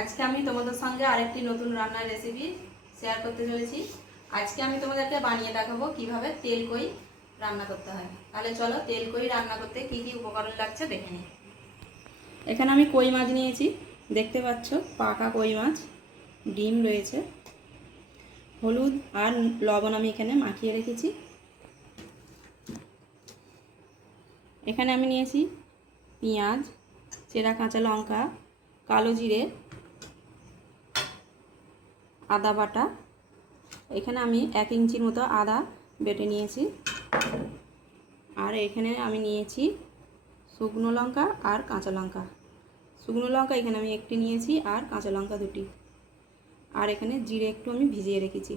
আজকে আমি তোমাদের সঙ্গে আরেকটি নতুন রান্নার রেসিপি শেয়ার করতে চলেছি। আজকে আমি তোমাদেরকে বানিয়ে দেখাবো কিভাবে তেলকই রান্না করতে হয়। তাহলে চলো তেলকই রান্না করতে কি কি উপকরণ লাগছে দেখে নিই। এখানে আমি কই মাছ নিয়েছি, দেখতে পাচ্ছ পাকা কই মাছ, ডিম রয়েছে, হলুদ আর লবণ আমি এখানে মাখিয়ে রেখেছি। এখানে আমি নিয়েছি পেঁয়াজ, চেরা কাঁচা লঙ্কা, কালো জিরে, আদা বাটা। এখানে আমি 1 ইঞ্চির মতো আদা বেটে নিয়েছি। আর এখানে আমি নিয়েছি শুকনো লঙ্কা আর কাঁচা লঙ্কা। শুকনো লঙ্কা এখানে আমি একটি নিয়েছি আর কাঁচা লঙ্কা দুটি। আর এখানে জিরে একটু আমি ভিজিয়ে রেখেছি।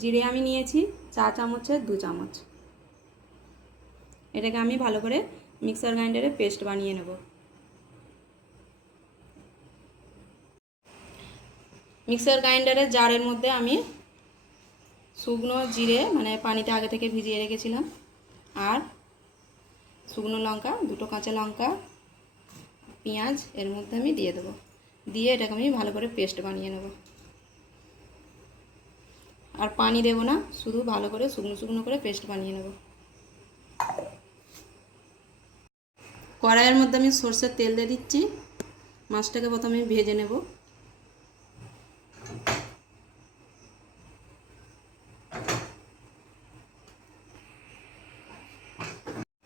জিরে আমি নিয়েছি 4 চামচের 2 চামচ। এটাকে আমি ভালো করে মিক্সার গ্রাইন্ডারে পেস্ট বানিয়ে নেব। মিক্সার গ্রাইন্ডারের জারের মধ্যে আমি শুকনো জিরে মানে পানিতে আগে থেকে ভিজিয়ে রেখেছিলাম, আর শুকনো লঙ্কা, 2টো কাঁচা লঙ্কা, পেঁয়াজ এর মধ্যে আমি দিয়ে দেবো। দিয়ে এটাকে আমি ভালো করে পেস্ট বানিয়ে নেব। আর পানি দেব না, শুধু ভালো করে শুকনো শুকনো করে পেস্ট বানিয়ে নেব। কড়াইয়ের মধ্যে আমি সরষের তেল দিয়ে দিচ্ছি। মাছটাকে প্রথমে ভেজে নেব।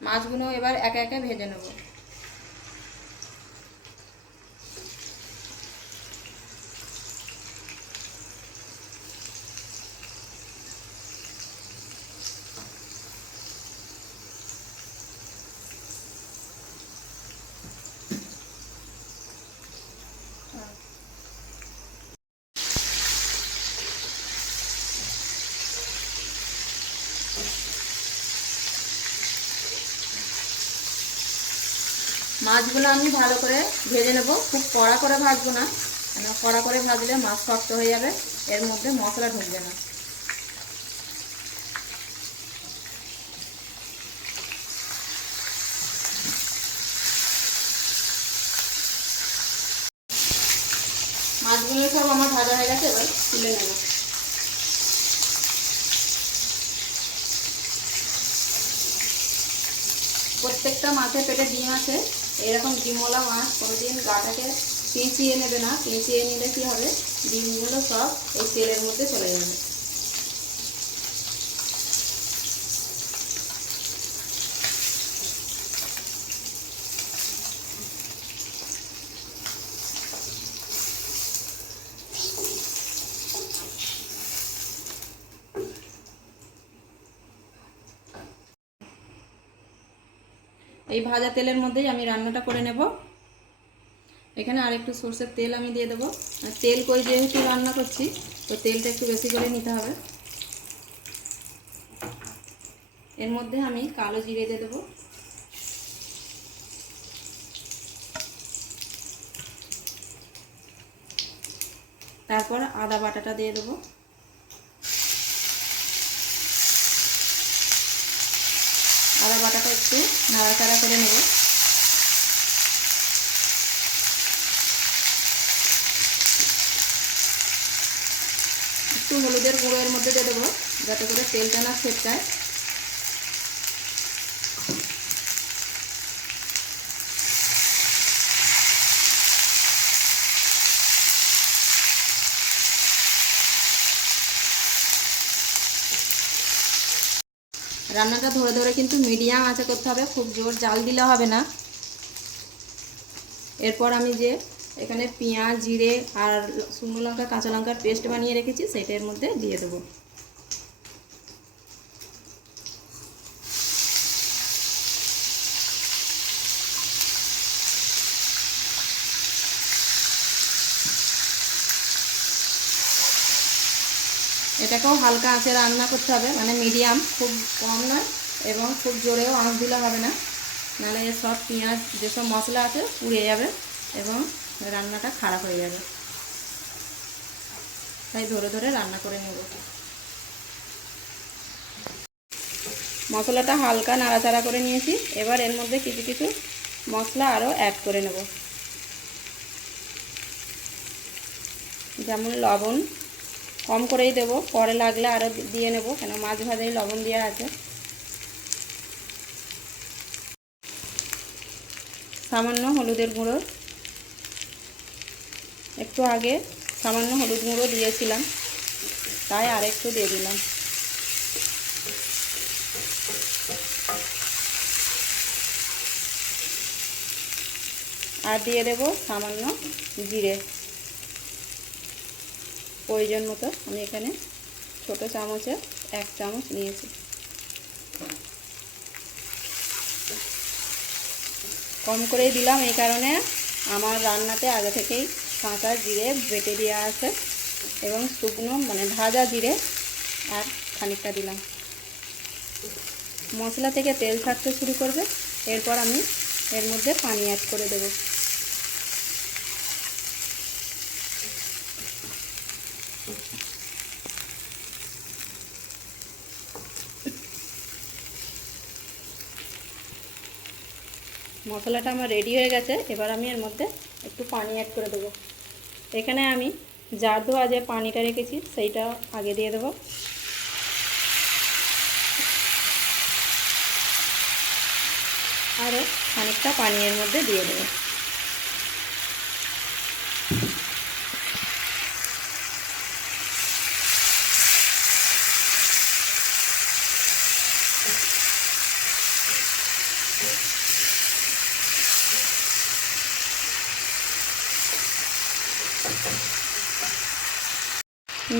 মাছগুলো এবার একে একে ভেজে নেব। মাছগুলো আমি ভালো করে ভেজে নেব, খুব কড়া করে ভাজবো না, কেন কড়া করে ভাজলে মাছ শক্ত হয়ে যাবে, এর মধ্যে মশলা ঢুকবে না। মাছগুলো সব আমার ভাজা হয়ে গেছে, এবার তুলে নেব। প্রত্যেকটা মাছের পেটে ডিম আছে। এরকম ডিমওয়ালা মাছ কোনোদিন গাটাকে পেঁচিয়ে নেবে না, পেঁচিয়ে নিলে কি হবে, ডিমগুলো সব এই তেলের মধ্যে চলে যাবে। এই ভাজা তেলের মধ্যেই আমি রান্নাটা করে নেব। এখানে আরেকটু সরষের তেল আমি দিয়ে দেবো। তেল কই যেহেতু রান্না করছি, তো তেলটা একটু বেশি করে নিতে হবে। এর মধ্যে আমি কালো জিরে দিয়ে দেবো, তারপর আদা বাটাটা দিয়ে দেবো। আদা বাটাটা একটু নাড়াচাড়া করে নেব। একটু হলুদের গুঁড়ো এর মধ্যে দিয়ে দেবো, যাতে করে তেলটা না ছেটকায়। রান্নাটা ধরে ধরে কিন্তু মিডিয়াম আঁচে করতে হবে, খুব জোর জাল দিলে হবে না। এরপর আমি যে এখানে পেঁয়াজ, জিরে আর শুকনো লঙ্কা, কাঁচা লঙ্কার পেস্ট বানিয়ে রেখেছি, সেটা এর মধ্যে দিয়ে দেবো। এটাকেও হালকা আঁচে রান্না করতে হবে, মানে মিডিয়াম, খুব কম নয় এবং খুব জোরেও আঁচ দিলে হবে না, নাহলে সব পেঁয়াজ যেসব মশলা আছে পুড়ে যাবে এবং রান্নাটা খারাপ হয়ে যাবে। তাই ধরে ধরে রান্না করে নেব। মশলাটা হালকা নাড়াচাড়া করে নিয়েছি। এবার এর মধ্যে কিছু কিছু মশলা আরও অ্যাড করে নেব। যেমন লবণ কম করেই দেব, পরে লাগলে আরও দিয়ে নেব, কেন মাছ ভাজায় লবণ দেওয়া আছে। সামান্য হলুদের গুঁড়ো, একটু আগে সামান্য হলুদ গুঁড়ো দিয়েছিলাম, তাই আর একটু দিয়ে দিলাম। আর দিয়ে দেব সামান্য জিরে, প্রয়োজন মতো। আমি এখানে ছোট চামচে 1 চামচ নিয়েছি। কম করেই দিলাম, এই কারণে আমার রান্নাতে আগে থেকেই কাঁচা জিরে বেটে দেওয়া আছে এবং শুকনো মানে ভাজা জিরে আর খানিকটা দিলাম। মশলা থেকে তেল ছাড়তে শুরু করবে, এরপর আমি এর মধ্যে পানি অ্যাড করে দেব। মশলাটা আমার রেডি হয়ে গেছে, এবার আমি এর মধ্যে একটু পানি অ্যাড করে দেবো। এখানে আমি জার ধোয়া যে পানিটা রেখেছি সেইটা আগে দিয়ে দেবো। আরও খানিকটা পানি এর মধ্যে দিয়ে দেবো।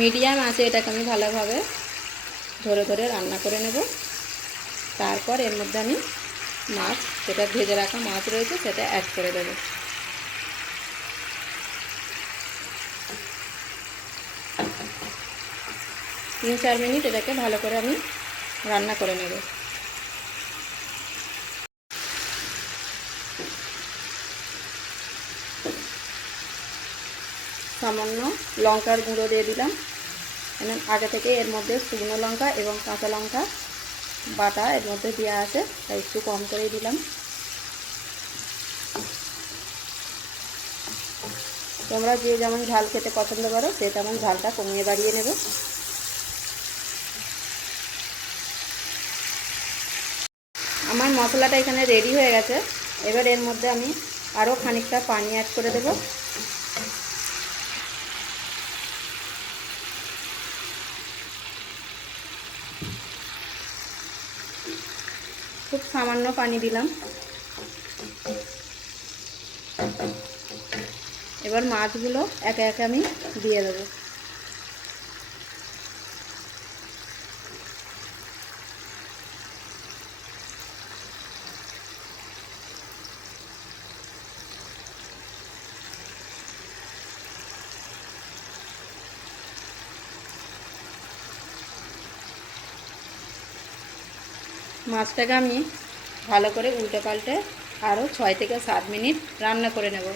মিডিয়াম আছে এটাকে আমি ভালোভাবে ধরে ধরে রান্না করে নেব। তারপর এর মধ্যে আমি মাছ, যেটা ভেজে রাখা মাছ রয়েছে সেটা অ্যাড করে দেব। তিন চার মিনিট এটাকে ভালো করে আমি রান্না করে নেব। সামান্য লঙ্কার গুঁড়ো দিয়ে দিলাম, এবং আগে থেকে এর মধ্যে শুকনো লঙ্কা এবং কাঁচা লঙ্কা বাটা এর মধ্যে দেওয়া আছে, তাই একটু কম করেই দিলাম। তোমরা যে যেমন ঝাল খেতে পছন্দ করো সে তেমন ঝালটা কমিয়ে বাড়িয়ে নেবে। আমার মশলাটা এখানে রেডি হয়ে গেছে, এবার এর মধ্যে আমি আরও খানিকটা পানি অ্যাড করে দেব। খুব সামান্য পানি দিলাম। এবার মাছগুলো একে একে আমি দিয়ে দেবো। মাছটাকে আমি ভালো করে উল্টে পাল্টে আরও 6 থেকে 7 মিনিট রান্না করে নেব।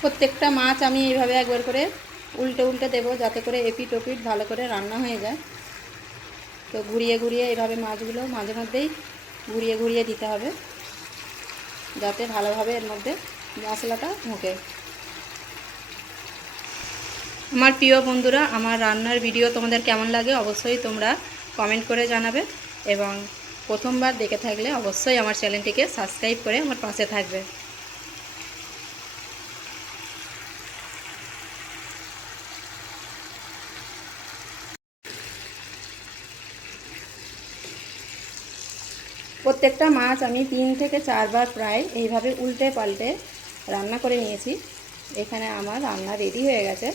প্রত্যেকটা মাছ আমি এইভাবে একবার করে উল্টে উল্টে দেবো, যাতে করে এপিট ওপিট ভালো করে রান্না হয়ে যায়। তো ঘুরিয়ে ঘুরিয়ে এইভাবে মাছগুলো মাঝে মধ্যেই ঘুরিয়ে ঘুরিয়ে দিতে হবে, যাতে ভালোভাবে এর মধ্যে মশলাটা ঢোকে। আমার প্রিয় বন্ধুরা, আমার রান্নার ভিডিও তোমাদের কেমন লাগে অবশ্যই তোমরা কমেন্ট করে জানাবে, এবং প্রথমবার দেখে থাকলে অবশ্যই আমার চ্যানেলটিকে সাবস্ক্রাইব করে আমার পাশে থাকবে। প্রত্যেকটা মাছ আমি 3 থেকে 4 বার প্রায় এইভাবে উল্টে পাল্টে রান্না করে নিয়েছি। এখানে আমার রান্না রেডি হয়ে গেছে।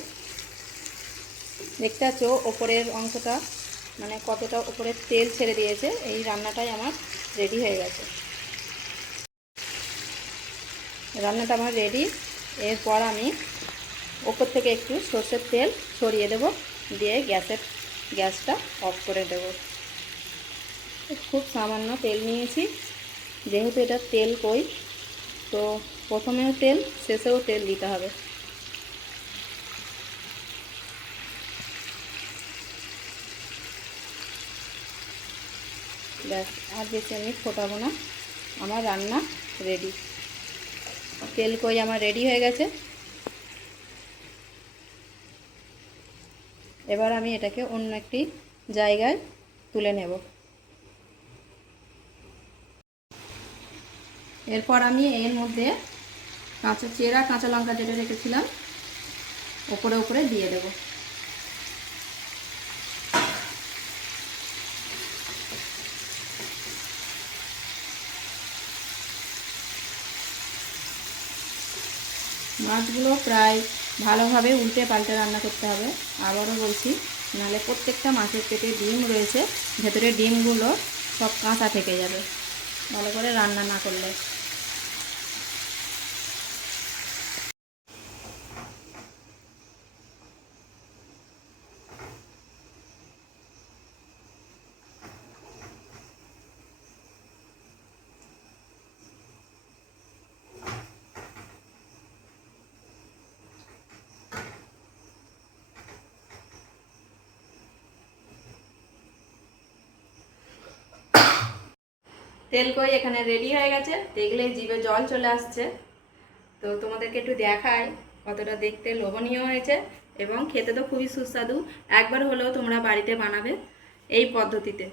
দেখতে পাচ্ছ ওপরের অংশটা মানে কতটা ওপরের তেল ছেড়ে দিয়েছে। এই রান্নাটাই আমার রেডি হয়ে গেছে। রান্নাটা আমার রেডি। এরপর আমি ওপর থেকে একটু সর্ষের তেল ছড়িয়ে দেব, দিয়ে গ্যাসটা অফ করে দেব। খুব সামান্য তেল নিয়েছি, যেহেতু এটা তেল কই, তো প্রথমেও তেল শেষেও তেল দিতে হবে। ব্যাস, আর বেশি আমি ফোটাবো না। আমার রান্না রেডি। তেল কই আমার রেডি হয়ে গেছে। এবার আমি এটাকে অন্য একটি জায়গায় তুলে নেব। এরপর আমি এর মধ্যে চেরা কাঁচা লঙ্কা যেটা রেখেছিলাম ওপরে ওপরে দিয়ে দেব। মাছগুলো প্রায় ভালোভাবে উল্টে পাল্টে রান্না করতে হবে। আবারও বলছি, নাহলে প্রত্যেকটা মাছের পেটে ডিম রয়েছে, ভেতরে ডিমগুলো সব কাঁচা থেকে যাবে ভালো করে রান্না না করলে। তেল কই এখানে রেডি হয়ে গেছে, দেখলে জিভে জল চলে আসছে। তো তোমাদেরকে একটু দেখাই কতটা দেখতে লোভনীয় হয়েছে, এবং খেতে তো খুবই সুস্বাদু। একবার হলেও তোমরা বাড়িতে বানাবে এই পদ্ধতিতে।